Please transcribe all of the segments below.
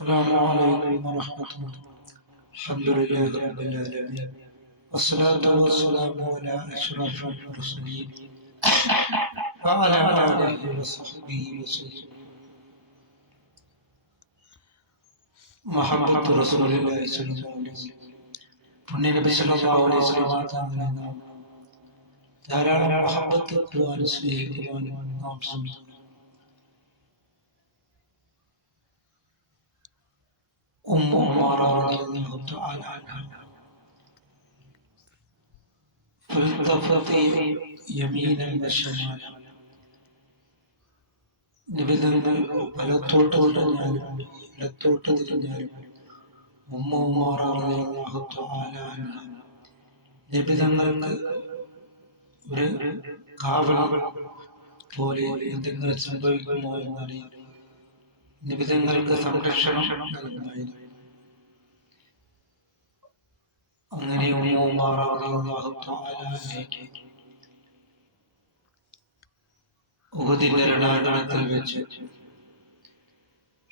السلام عليكم ورحمة الله. الحمد لله رب العالمين، والصلاة والسلام على أشرف المرسلين وعلى آله وصحبه وسلم. محبة رسول الله صلى الله عليه وسلم. പുണ്യ നബി സല്ലല്ലാഹു അലൈഹി വസല്ലം തങ്ങളെ നാം ധാരാളം മഹബത്ത് വെക്കുവാനും സ്നേഹിക്കുവാനും നാം ശ്രമിക്കണം. ഉമ്മു ഉമാറ റളിയല്ലാഹു തആല അൻഹ ഫൽതഫത്തി യമീനൻ വശമാല, നിബിധങ്ങൾ വലത്തോട്ട് തിരിഞ്ഞാലും ഇടത്തോട്ട് തിരിഞ്ഞാലും ഉമ്മു ഉമാറ റളിയല്ലാഹു തആല അൻഹ നിബിധങ്ങൾക്ക് ഒരു കാവൽ പോലെ എന്തെങ്കിലും സംഭവിക്കുമോ എന്നറിയാം. നിബിധങ്ങൾക്ക് സംരക്ഷണം നൽകുമായിരുന്നു. അങ്ങനെ ഉമ്മു ഉമാറ റളിയല്ലാഹു തആല അൻഹയ്ക്ക് ഉഹദിന്റെ രണാങ്കണത്തിൽ വെച്ച്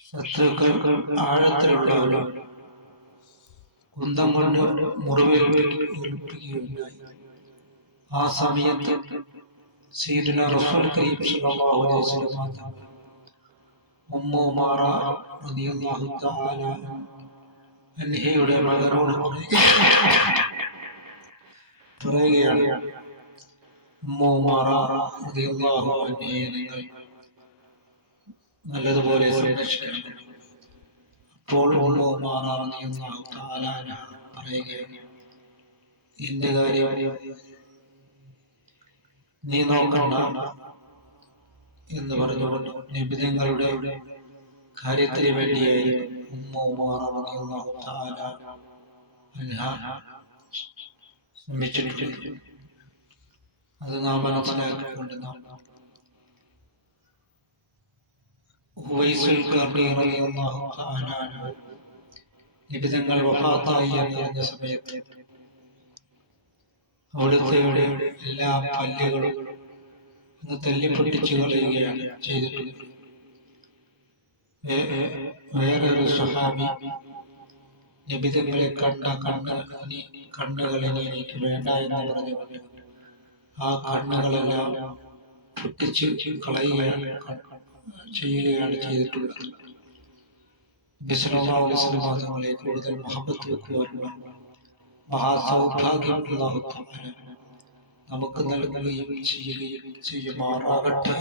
ശത്രുക്കൾ ആഴത്തിലുള്ള ഒരു കുന്തം കൊണ്ട് മുറിവേൽപ്പിക്കുകയുണ്ടായി. ആ സമയത്ത് സയ്യിദുനാ റസൂൽ കരീം സ്വല്ലല്ലാഹു അലൈഹി വസല്ലം ഉമ്മു ഉമാറ റളിയല്ലാഹു തആല അൻഹയുടെ മകനോട് പറയുകയാണ്, ഉമ്മു ഉമാറ റളിയല്ലാഹു അൻഹയെ നിങ്ങൾ നല്ലതുപോലെ സംരക്ഷിക്കണം. അപ്പോൾ ഉമ്മു ഉമാറ റളിയല്ലാഹു തആല അൻഹ പറയുകയാണ്, എന്റെ കാര്യം നീ നോക്കണ്ട എന്ന് പറഞ്ഞുകൊണ്ട് നിബിധങ്ങളുടെ കാര്യത്തിന് വേണ്ടിയായി ഉമ്മു ഉമാറ റളിയല്ലാഹു തആല അൻഹ ശ്രമിച്ചിട്ടുണ്ട്. അത് നാം മനസ്സിലാക്കിക്കൊണ്ട് നാം ഉവൈസുൽ ഖർനി റളിയല്ലാഹു തആല അൻഹു നിബിധങ്ങൾ വഫാത്തായി എന്നറിഞ്ഞ സമയത്ത് അവിടുത്തെ എല്ലാ പല്ലുകളും തല്ലിപ്പൊട്ടിച്ചു കളയുകയാണ് ചെയ്തിട്ടുള്ളത്. വേറൊരു സ്വഹാബി നബിതങ്ങളെ കണ്ണുകളിനെ എനിക്ക് വേണ്ട എന്ന് പറഞ്ഞുകൊണ്ട് ആ കണ്ണുകളെല്ലാം പൊട്ടിച്ച് ചെയ്യുകയാണ് ചെയ്തിട്ടുള്ളത്. നബി സല്ലല്ലാഹു അലൈഹി വസല്ലം തങ്ങളെ കൂടുതൽ മഹബത്ത് വെക്കുവാനുള്ള മഹാസൗഭാഗ്യം അല്ലാഹു തആല നമുക്ക് നൽകുകയും ചെയ്യുമാറാകട്ടെ.